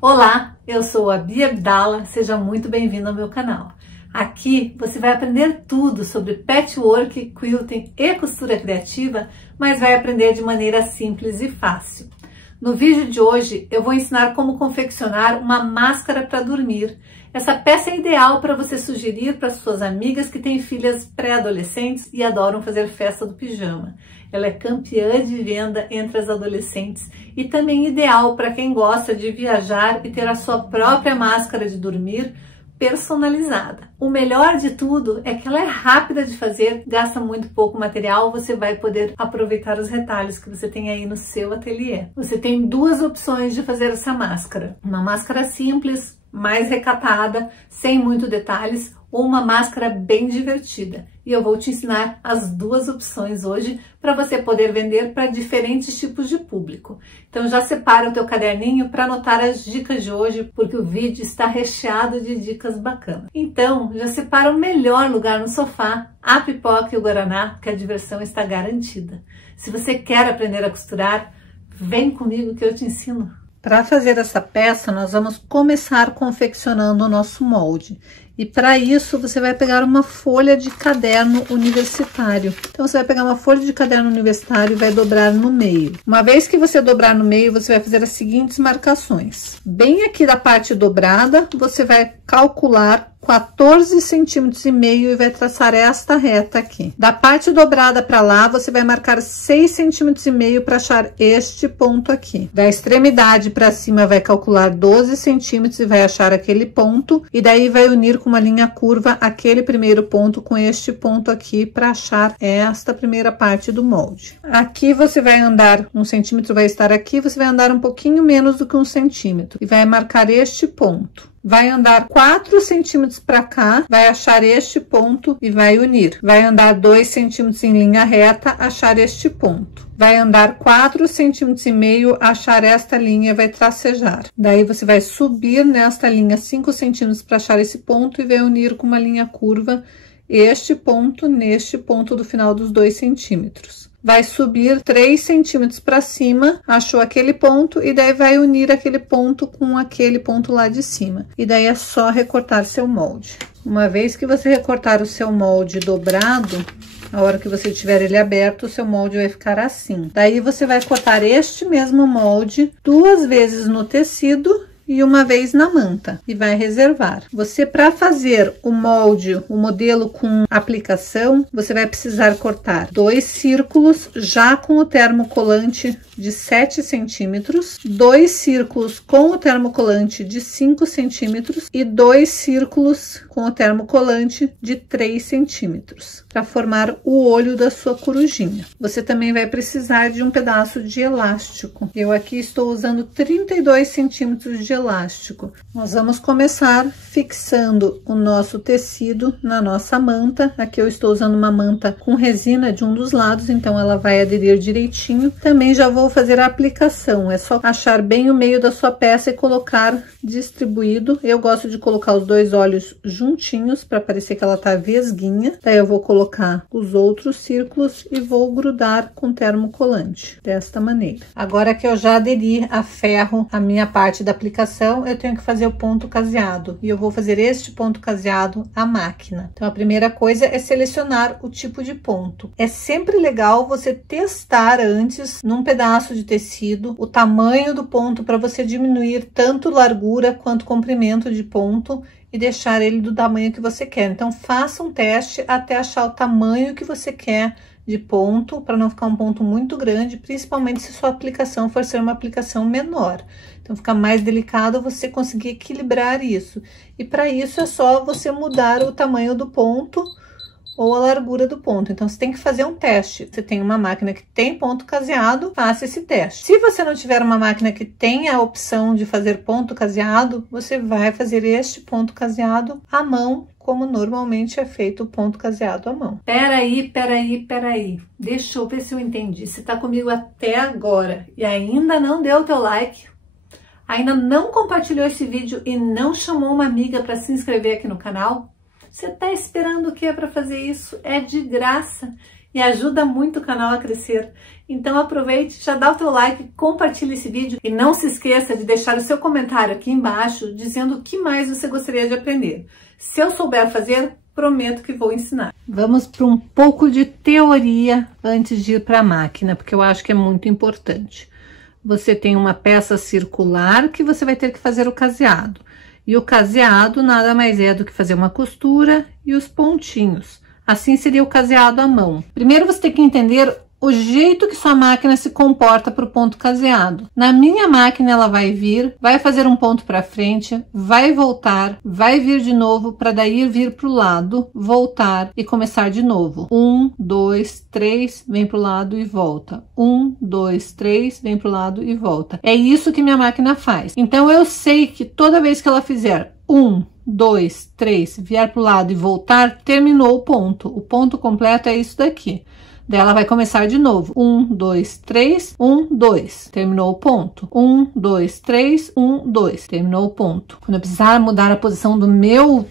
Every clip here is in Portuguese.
Olá, eu sou a Bia Abdala, seja muito bem-vindo ao meu canal. Aqui você vai aprender tudo sobre patchwork, quilting e costura criativa, mas vai aprender de maneira simples e fácil. No vídeo de hoje eu vou ensinar como confeccionar uma máscara para dormir. Essa peça é ideal para você sugerir para suas amigas que têm filhas pré-adolescentes e adoram fazer festa do pijama. Ela é campeã de venda entre as adolescentes e também ideal para quem gosta de viajar e ter a sua própria máscara de dormir personalizada. O melhor de tudo é que ela é rápida de fazer, gasta muito pouco material, você vai poder aproveitar os retalhos que você tem aí no seu ateliê. Você tem duas opções de fazer essa máscara. Uma máscara simples, mais recatada, sem muitos detalhes, ou uma máscara bem divertida. E eu vou te ensinar as duas opções hoje para você poder vender para diferentes tipos de público. Então já separa o teu caderninho para anotar as dicas de hoje, porque o vídeo está recheado de dicas bacanas. Então já separa o melhor lugar no sofá, a pipoca e o guaraná, porque a diversão está garantida. Se você quer aprender a costurar, vem comigo que eu te ensino. Para fazer essa peça, nós vamos começar confeccionando o nosso molde. E para isso, você vai pegar uma folha de caderno universitário. Então, você vai pegar uma folha de caderno universitário e vai dobrar no meio. Uma vez que você dobrar no meio, você vai fazer as seguintes marcações. Bem aqui da parte dobrada, você vai calcular 14 centímetros e meio e vai traçar esta reta aqui. Da parte dobrada para lá, você vai marcar 6 centímetros e meio para achar este ponto aqui. Da extremidade para cima, vai calcular 12 centímetros e vai achar aquele ponto. E daí vai unir com uma linha curva aquele primeiro ponto com este ponto aqui para achar esta primeira parte do molde. Aqui você vai andar 1 centímetro, vai estar aqui, você vai andar um pouquinho menos do que 1 centímetro e vai marcar este ponto. Vai andar 4 centímetros para cá, vai achar este ponto e vai unir. Vai andar 2 centímetros em linha reta, achar este ponto. Vai andar 4 centímetros e meio, achar esta linha e vai tracejar. Daí você vai subir nesta linha 5 centímetros para achar esse ponto e vai unir com uma linha curva este ponto neste ponto do final dos 2 centímetros. Vai subir 3 centímetros para cima, achou aquele ponto e daí vai unir aquele ponto com aquele ponto lá de cima. E daí é só recortar seu molde. Uma vez que você recortar o seu molde dobrado, a hora que você tiver ele aberto, o seu molde vai ficar assim. Daí você vai cortar este mesmo molde 2 vezes no tecido e uma vez na manta e vai reservar. Você, para fazer o molde, o modelo com aplicação, você vai precisar cortar 2 círculos já com o termocolante de 7 centímetros, 2 círculos com o termocolante de 5 centímetros e 2 círculos com o termocolante de 3 centímetros para formar o olho da sua corujinha. Você também vai precisar de um pedaço de elástico. Eu aqui estou usando 32 centímetros de elástico. Nós vamos começar fixando o nosso tecido na nossa manta. Aqui eu estou usando uma manta com resina de um dos lados, então ela vai aderir direitinho. Também já vou fazer a aplicação, é só achar bem o meio da sua peça e colocar distribuído. Eu gosto de colocar os 2 olhos juntinhos para parecer que ela tá vesguinha. Daí eu vou colocar os outros círculos e vou grudar com termocolante desta maneira. Agora que eu já aderi a ferro a minha parte da aplicação, eu tenho que fazer o ponto caseado e eu vou fazer este ponto caseado à máquina. Então a primeira coisa é selecionar o tipo de ponto. É sempre legal você testar antes num pedaço de tecido o tamanho do ponto para você diminuir tanto largura quanto comprimento de ponto e deixar ele do tamanho que você quer. Então faça um teste até achar o tamanho que você quer de ponto, para não ficar um ponto muito grande, principalmente se sua aplicação for ser uma aplicação menor. Então fica mais delicado você conseguir equilibrar isso. E para isso é só você mudar o tamanho do ponto ou a largura do ponto. Então, você tem que fazer um teste. Você tem uma máquina que tem ponto caseado, faça esse teste. Se você não tiver uma máquina que tem a opção de fazer ponto caseado, você vai fazer este ponto caseado à mão, como normalmente é feito o ponto caseado à mão. Peraí. Deixa eu ver se eu entendi. Se tá comigo até agora e ainda não deu o teu like, ainda não compartilhou esse vídeo e não chamou uma amiga para se inscrever aqui no canal, você tá esperando o que para fazer isso? É de graça. e ajuda muito o canal a crescer. Então aproveite, já dá o teu like, compartilha esse vídeo e não se esqueça de deixar o seu comentário aqui embaixo dizendo o que mais você gostaria de aprender. Se eu souber fazer, prometo que vou ensinar. Vamos para um pouco de teoria antes de ir para a máquina, porque eu acho que é muito importante. Você tem uma peça circular que você vai ter que fazer o caseado. E o caseado nada mais é do que fazer uma costura e os pontinhos. Assim seria o caseado à mão. Primeiro você tem que entender o jeito que sua máquina se comporta para o ponto caseado. Na minha máquina ela vai vir, vai fazer um ponto para frente, vai voltar, vai vir de novo para daí vir para o lado, voltar e começar de novo. 1, 2, 3, vem para o lado e volta. 1, 2, 3, vem para o lado e volta. É isso que minha máquina faz. Então eu sei que toda vez que ela fizer 1, 2, 3, vier para o lado e voltar, terminou o ponto. O ponto completo é isso daqui. Daí ela vai começar de novo. 1, 2, 3, 1, 2. Terminou o ponto. 1, 2, 3, 1, 2. Terminou o ponto. Quando eu precisar mudar a posição do meu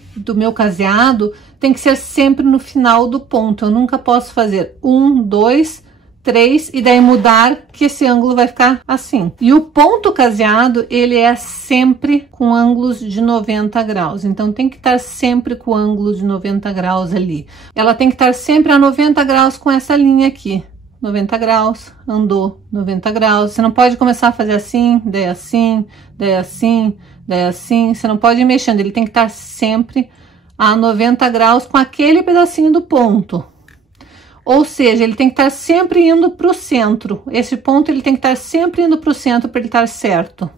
caseado, tem que ser sempre no final do ponto. Eu nunca posso fazer 1, 2, 3 e daí mudar, que esse ângulo vai ficar assim. E o ponto caseado, ele é sempre com ângulos de 90 graus. Então tem que estar sempre com ângulo de 90 graus ali. Ela tem que estar sempre a 90 graus com essa linha aqui. 90 graus, andou 90 graus. Você não pode começar a fazer assim, daí assim, daí assim, daí assim. Você não pode ir mexendo, ele tem que estar sempre a 90 graus com aquele pedacinho do ponto. Ou seja, ele tem que estar sempre indo para o centro. Esse ponto ele tem que estar sempre indo para o centro para ele estar certo.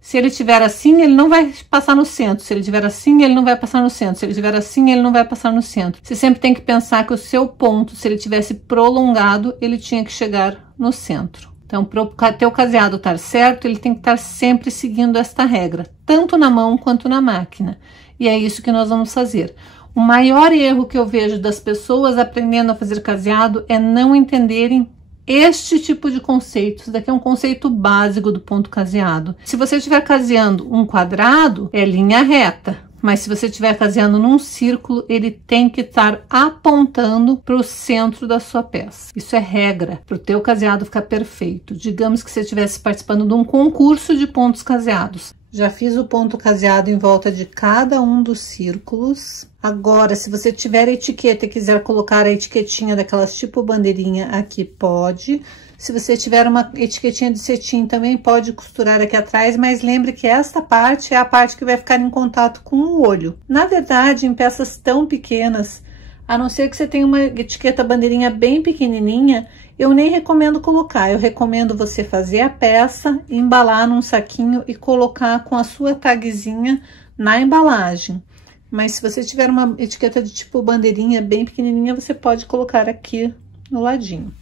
Se ele estiver assim, ele não vai passar no centro. Se ele estiver assim, ele não vai passar no centro. Se ele estiver assim, ele não vai passar no centro. Você sempre tem que pensar que o seu ponto, se ele tivesse prolongado, ele tinha que chegar no centro. Então, para o teu caseado estar certo, ele tem que estar sempre seguindo esta regra, tanto na mão quanto na máquina. E é isso que nós vamos fazer. O maior erro que eu vejo das pessoas aprendendo a fazer caseado é não entenderem este tipo de conceito. Isso daqui é um conceito básico do ponto caseado. Se você estiver caseando um quadrado, é linha reta. Mas se você estiver caseando num círculo, ele tem que estar apontando para o centro da sua peça. Isso é regra, para o teu caseado ficar perfeito. Digamos que você estivesse participando de um concurso de pontos caseados. Já fiz o ponto caseado em volta de cada um dos círculos. Agora, se você tiver etiqueta e quiser colocar a etiquetinha daquelas tipo bandeirinha aqui, pode. Se você tiver uma etiquetinha de cetim, também pode costurar aqui atrás, mas lembre que esta parte é a parte que vai ficar em contato com o olho. Na verdade, em peças tão pequenas, a não ser que você tenha uma etiqueta bandeirinha bem pequenininha, eu nem recomendo colocar. Eu recomendo você fazer a peça, embalar num saquinho e colocar com a sua tagzinha na embalagem. Mas se você tiver uma etiqueta de tipo bandeirinha bem pequenininha, você pode colocar aqui no ladinho.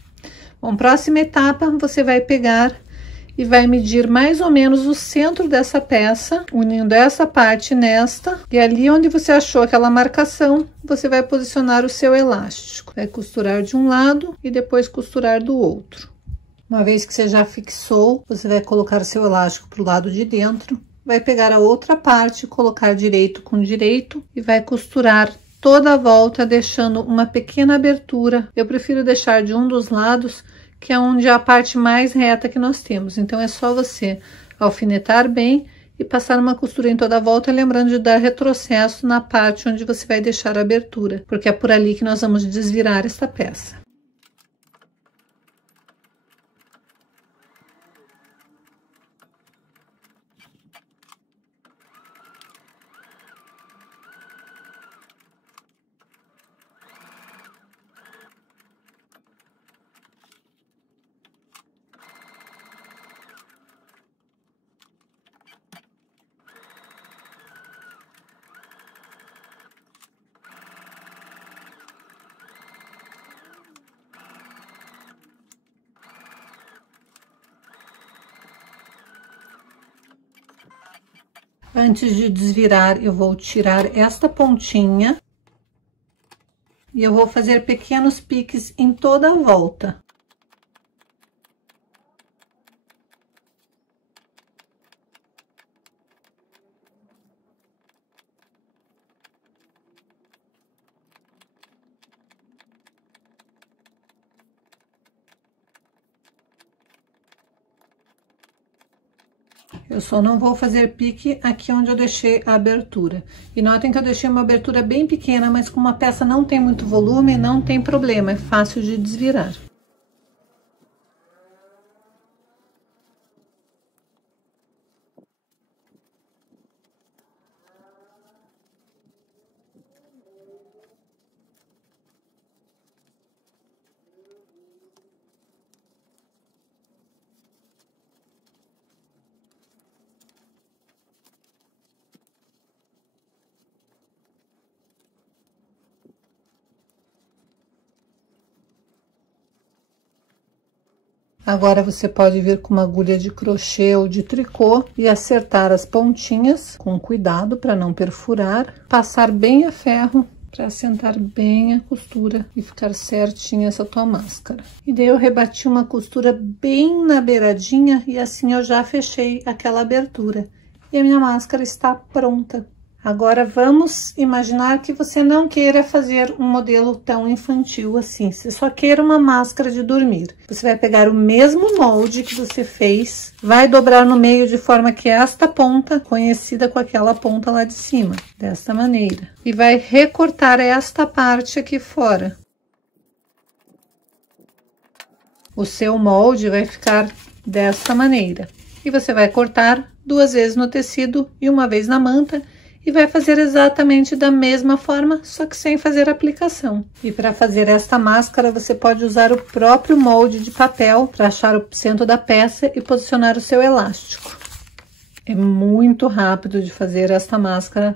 Bom, próxima etapa, você vai pegar e vai medir mais ou menos o centro dessa peça, unindo essa parte nesta, e ali onde você achou aquela marcação, você vai posicionar o seu elástico. Vai costurar de um lado e depois costurar do outro. Uma vez que você já fixou, você vai colocar o seu elástico para o lado de dentro, vai pegar a outra parte, colocar direito com direito e vai costurar toda a volta, deixando uma pequena abertura. Eu prefiro deixar de um dos lados, que é onde é a parte mais reta que nós temos. Então, é só você alfinetar bem e passar uma costura em toda a volta, lembrando de dar retrocesso na parte onde você vai deixar a abertura, porque é por ali que nós vamos desvirar esta peça. Antes de desvirar, eu vou tirar esta pontinha e eu vou fazer pequenos piques em toda a volta. Eu só não vou fazer pique aqui onde eu deixei a abertura. E notem que eu deixei uma abertura bem pequena, mas como a peça não tem muito volume, não tem problema, é fácil de desvirar. Agora você pode vir com uma agulha de crochê ou de tricô e acertar as pontinhas com cuidado para não perfurar, passar bem a ferro para assentar bem a costura e ficar certinha essa tua máscara. E daí eu rebati uma costura bem na beiradinha e assim eu já fechei aquela abertura. E a minha máscara está pronta. Agora vamos imaginar que você não queira fazer um modelo tão infantil assim, você só queira uma máscara de dormir. Você vai pegar o mesmo molde que você fez, vai dobrar no meio de forma que esta ponta, conhecida com aquela ponta lá de cima, desta maneira. E vai recortar esta parte aqui fora. O seu molde vai ficar desta maneira. E você vai cortar 2 vezes no tecido e 1 vez na manta, e vai fazer exatamente da mesma forma, só que sem fazer aplicação. E para fazer esta máscara, você pode usar o próprio molde de papel para achar o centro da peça e posicionar o seu elástico. É muito rápido de fazer esta máscara.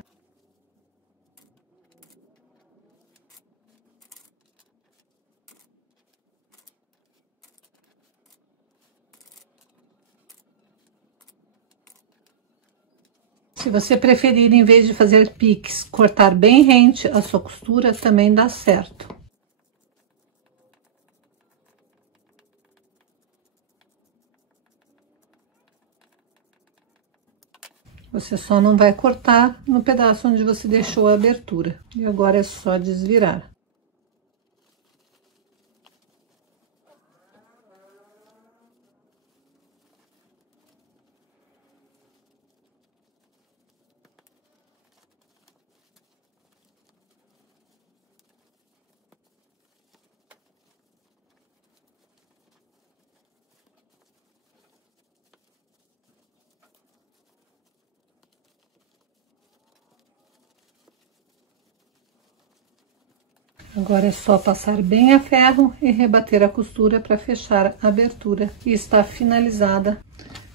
Se você preferir, em vez de fazer piques, cortar bem rente a sua costura, também dá certo. Você só não vai cortar no pedaço onde você deixou a abertura. E agora é só desvirar. Agora é só passar bem a ferro e rebater a costura para fechar a abertura. E está finalizada.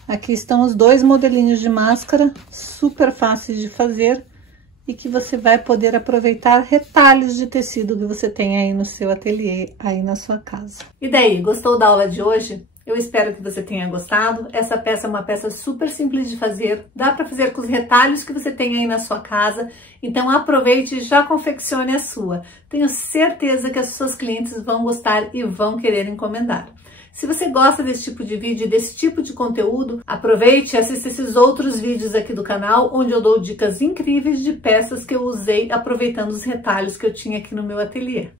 Aqui estão os 2 modelinhos de máscara, super fáceis de fazer e que você vai poder aproveitar retalhos de tecido que você tem aí no seu ateliê, aí na sua casa. E daí, gostou da aula de hoje? Eu espero que você tenha gostado. Essa peça é uma peça super simples de fazer. Dá para fazer com os retalhos que você tem aí na sua casa. Então aproveite e já confeccione a sua. Tenho certeza que as suas clientes vão gostar e vão querer encomendar. Se você gosta desse tipo de vídeo e desse tipo de conteúdo, aproveite e assista esses outros vídeos aqui do canal, onde eu dou dicas incríveis de peças que eu usei aproveitando os retalhos que eu tinha aqui no meu ateliê.